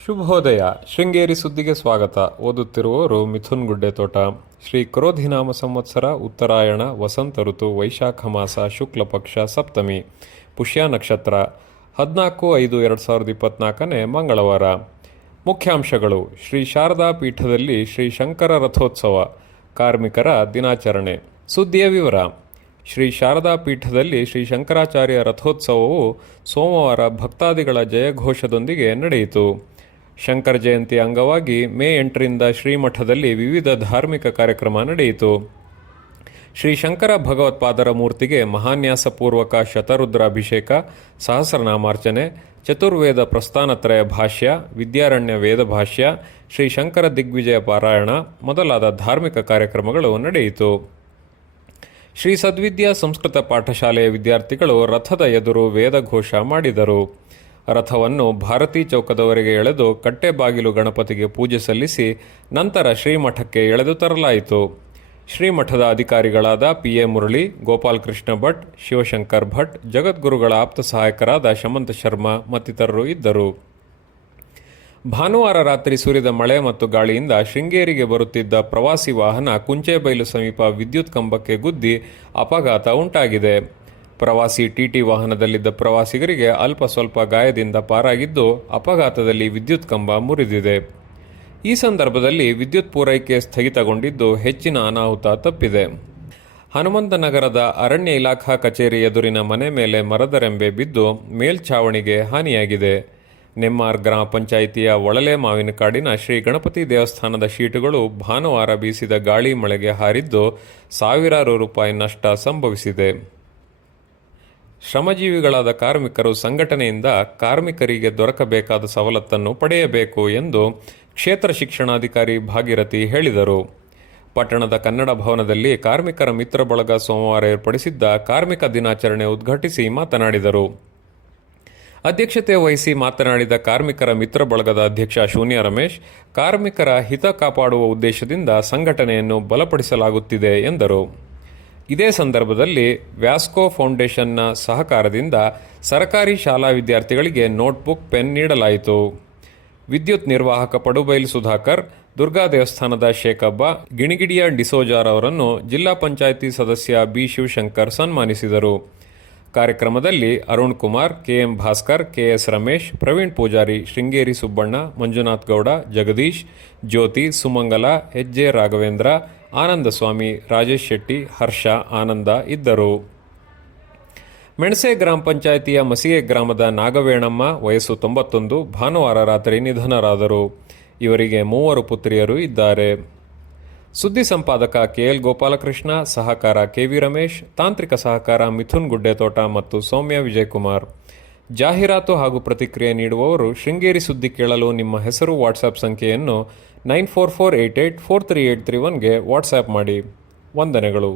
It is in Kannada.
ಶುಭೋದಯ. ಶೃಂಗೇರಿ ಸುದ್ದಿಗೆ ಸ್ವಾಗತ. ಓದುತ್ತಿರುವವರು ಮಿಥುನ್ ಗುಡ್ಡೆತೋಟ. ಶ್ರೀ ಕ್ರೋಧಿನಾಮ ಸಂವತ್ಸರ, ಉತ್ತರಾಯಣ, ವಸಂತ ಋತು, ವೈಶಾಖ ಮಾಸ, ಶುಕ್ಲ ಪಕ್ಷ, ಸಪ್ತಮಿ, ಪುಷ್ಯ ನಕ್ಷತ್ರ, 14/5/2024 ಮಂಗಳವಾರ. ಮುಖ್ಯಾಂಶಗಳು. ಶ್ರೀ ಶಾರದಾ ಪೀಠದಲ್ಲಿ ಶ್ರೀ ಶಂಕರ ರಥೋತ್ಸವ, ಕಾರ್ಮಿಕರ ದಿನಾಚರಣೆ. ಸುದ್ದಿಯ ವಿವರ. ಶ್ರೀ ಶಾರದಾ ಪೀಠದಲ್ಲಿ ಶ್ರೀ ಶಂಕರಾಚಾರ್ಯ ರಥೋತ್ಸವವು ಸೋಮವಾರ ಭಕ್ತಾದಿಗಳ ಜಯಘೋಷದೊಂದಿಗೆ ನಡೆಯಿತು. ಶಂಕರ ಜಯಂತಿ ಅಂಗವಾಗಿ ಮೇ 8ರಿಂದ ಶ್ರೀಮಠದಲ್ಲಿ ವಿವಿಧ ಧಾರ್ಮಿಕ ಕಾರ್ಯಕ್ರಮ ನಡೆಯಿತು. ಶ್ರೀ ಶಂಕರ ಭಗವತ್ಪಾದರ ಮೂರ್ತಿಗೆ ಮಹಾನ್ಯಾಸಪೂರ್ವಕ ಶತರುದ್ರಾಭಿಷೇಕ, ಸಹಸ್ರನಾಮಾರ್ಚನೆ, ಚತುರ್ವೇದ ಪ್ರಸ್ಥಾನತ್ರಯ ಭಾಷ್ಯ, ವಿದ್ಯಾರಣ್ಯ ವೇದ ಭಾಷ್ಯ, ಶ್ರೀ ಶಂಕರ ದಿಗ್ವಿಜಯ ಪಾರಾಯಣ ಮೊದಲಾದ ಧಾರ್ಮಿಕ ಕಾರ್ಯಕ್ರಮಗಳು ನಡೆಯಿತು. ಶ್ರೀ ಸದ್ವಿದ್ಯಾ ಸಂಸ್ಕೃತ ಪಾಠಶಾಲೆಯ ವಿದ್ಯಾರ್ಥಿಗಳು ರಥದ ಎದುರು ವೇದಘೋಷ ಮಾಡಿದರು. ರಥವನ್ನು ಭಾರತೀ ಚೌಕದವರೆಗೆ ಎಳೆದು ಕಟ್ಟೆಬಾಗಿಲು ಗಣಪತಿಗೆ ಪೂಜೆ ಸಲ್ಲಿಸಿ ನಂತರ ಶ್ರೀಮಠಕ್ಕೆ ಎಳೆದು ತರಲಾಯಿತು. ಶ್ರೀಮಠದ ಅಧಿಕಾರಿಗಳಾದ ಪಿ.ಎ. ಮುರಳಿ, ಗೋಪಾಲಕೃಷ್ಣ ಭಟ್, ಶಿವಶಂಕರ್ ಭಟ್, ಜಗದ್ಗುರುಗಳ ಆಪ್ತ ಸಹಾಯಕರಾದ ಶಮಂತ ಶರ್ಮಾ ಮತ್ತಿತರರು ಇದ್ದರು. ಭಾನುವಾರ ರಾತ್ರಿ ಸುರಿದ ಮಳೆ ಮತ್ತು ಗಾಳಿಯಿಂದ ಶೃಂಗೇರಿಗೆ ಬರುತ್ತಿದ್ದ ಪ್ರವಾಸಿ ವಾಹನ ಕುಂಚೇಬೈಲು ಸಮೀಪ ವಿದ್ಯುತ್ ಕಂಬಕ್ಕೆ ಗುದ್ದಿ ಅಪಘಾತ ಉಂಟಾಗಿದೆ. ಪ್ರವಾಸಿ ಟಿಟಿ ವಾಹನದಲ್ಲಿದ್ದ ಪ್ರವಾಸಿಗರಿಗೆ ಅಲ್ಪ ಸ್ವಲ್ಪ ಗಾಯದಿಂದ ಪಾರಾಗಿದ್ದು, ಅಪಘಾತದಲ್ಲಿ ವಿದ್ಯುತ್ ಕಂಬ ಮುರಿದಿದೆ. ಈ ಸಂದರ್ಭದಲ್ಲಿ ವಿದ್ಯುತ್ ಪೂರೈಕೆ ಸ್ಥಗಿತಗೊಂಡಿದ್ದು ಹೆಚ್ಚಿನ ಅನಾಹುತ ತಪ್ಪಿದೆ. ಹನುಮಂತನಗರದ ಅರಣ್ಯ ಇಲಾಖಾ ಕಚೇರಿ ಎದುರಿನ ಮನೆ ಮೇಲೆ ಮರದ ರೆಂಬೆ ಬಿದ್ದು ಮೇಲ್ಛಾವಣಿಗೆ ಹಾನಿಯಾಗಿದೆ. ನೆಮ್ಮಾರ್ ಗ್ರಾಮ ಪಂಚಾಯಿತಿಯ ಒಳಲೆ ಮಾವಿನಕಾಡಿನ ಶ್ರೀ ಗಣಪತಿ ದೇವಸ್ಥಾನದ ಶೀಟುಗಳು ಭಾನುವಾರ ಬೀಸಿದ ಗಾಳಿ ಮಳೆಗೆ ಹಾರಿದ್ದು ಸಾವಿರಾರು ರೂಪಾಯಿ ನಷ್ಟ ಸಂಭವಿಸಿದೆ. ಶ್ರಮಜೀವಿಗಳಾದ ಕಾರ್ಮಿಕರು ಸಂಘಟನೆಯಿಂದ ಕಾರ್ಮಿಕರಿಗೆ ದೊರಕಬೇಕಾದ ಸವಲತ್ತನ್ನು ಪಡೆಯಬೇಕು ಎಂದು ಕ್ಷೇತ್ರ ಶಿಕ್ಷಣಾಧಿಕಾರಿ ಭಾಗೀರಥಿ ಹೇಳಿದರು. ಪಟ್ಟಣದ ಕನ್ನಡ ಭವನದಲ್ಲಿ ಕಾರ್ಮಿಕರ ಮಿತ್ರ ಬಳಗ ಸೋಮವಾರ ಏರ್ಪಡಿಸಿದ್ದ ಕಾರ್ಮಿಕ ದಿನಾಚರಣೆ ಉದ್ಘಾಟಿಸಿ ಮಾತನಾಡಿದರು. ಅಧ್ಯಕ್ಷತೆ ವಹಿಸಿ ಮಾತನಾಡಿದ ಕಾರ್ಮಿಕರ ಮಿತ್ರ ಬಳಗದ ಅಧ್ಯಕ್ಷ ಶೂನ್ಯ ರಮೇಶ್, ಕಾರ್ಮಿಕರ ಹಿತ ಕಾಪಾಡುವ ಉದ್ದೇಶದಿಂದ ಸಂಘಟನೆಯನ್ನು ಬಲಪಡಿಸಲಾಗುತ್ತಿದೆ ಎಂದರು. ಇದೇ ಸಂದರ್ಭದಲ್ಲಿ ವ್ಯಾಸ್ಕೋ ಫೌಂಡೇಶನ್ನ ಸಹಕಾರದಿಂದ ಸರ್ಕಾರಿ ಶಾಲಾ ವಿದ್ಯಾರ್ಥಿಗಳಿಗೆ ನೋಟ್ಬುಕ್, ಪೆನ್ ನೀಡಲಾಯಿತು. ವಿದ್ಯುತ್ ನಿರ್ವಾಹಕ ಪಡುಬೈಲು ಸುಧಾಕರ್, ದುರ್ಗಾ ದೇವಸ್ಥಾನದ ಶೇಖಬ್ಬ, ಗಿಣಿಗಿಡಿಯ ಡಿಸೋಜಾರ್ ಅವರನ್ನು ಜಿಲ್ಲಾ ಪಂಚಾಯಿತಿ ಸದಸ್ಯ ಬಿ ಶಿವಶಂಕರ್ ಸನ್ಮಾನಿಸಿದರು. ಕಾರ್ಯಕ್ರಮದಲ್ಲಿ ಅರುಣ್ ಕುಮಾರ್, ಕೆಎಂ ಭಾಸ್ಕರ್, ಕೆಎಸ್ ರಮೇಶ್, ಪ್ರವೀಣ್ ಪೂಜಾರಿ, ಶೃಂಗೇರಿ ಸುಬ್ಬಣ್ಣ, ಮಂಜುನಾಥ್ ಗೌಡ, ಜಗದೀಶ್, ಜ್ಯೋತಿ, ಸುಮಂಗಲ, ಹೆಜ್ಜೆ ರಾಘವೇಂದ್ರ, ಆನಂದಸ್ವಾಮಿ, ರಾಜೇಶ್ ಶೆಟ್ಟಿ, ಹರ್ಷ, ಆನಂದ ಇದ್ದರು. ಮೆಣಸೆ ಗ್ರಾಮ ಪಂಚಾಯಿತಿಯ ಮಸಿಗೆ ಗ್ರಾಮದ ನಾಗವೇಣಮ್ಮ, ವಯಸ್ಸು 91, ಭಾನುವಾರ ರಾತ್ರಿ ನಿಧನರಾದರು. ಇವರಿಗೆ 3 ಪುತ್ರಿಯರು ಇದ್ದಾರೆ. ಸುದ್ದಿ ಸಂಪಾದಕ ಕೆಎಲ್ ಗೋಪಾಲಕೃಷ್ಣ, ಸಹಕಾರ ಕೆವಿ ರಮೇಶ್, ತಾಂತ್ರಿಕ ಸಹಕಾರ ಮಿಥುನ್ ಗುಡ್ಡೆತೋಟ ಮತ್ತು ಸೌಮ್ಯ ವಿಜಯಕುಮಾರ್. ಜಾಹೀರಾತು ಹಾಗೂ ಪ್ರತಿಕ್ರಿಯೆ ನೀಡುವವರು ಶೃಂಗೇರಿ ಸುದ್ದಿ ಕೇಳಲು ನಿಮ್ಮ ಹೆಸರು, ವಾಟ್ಸ್ಆ್ಯಪ್ ಸಂಖ್ಯೆಯನ್ನು 9448843831ಗೆ ವಾಟ್ಸ್ಆ್ಯಪ್ ಮಾಡಿ. ವಂದನೆಗಳು.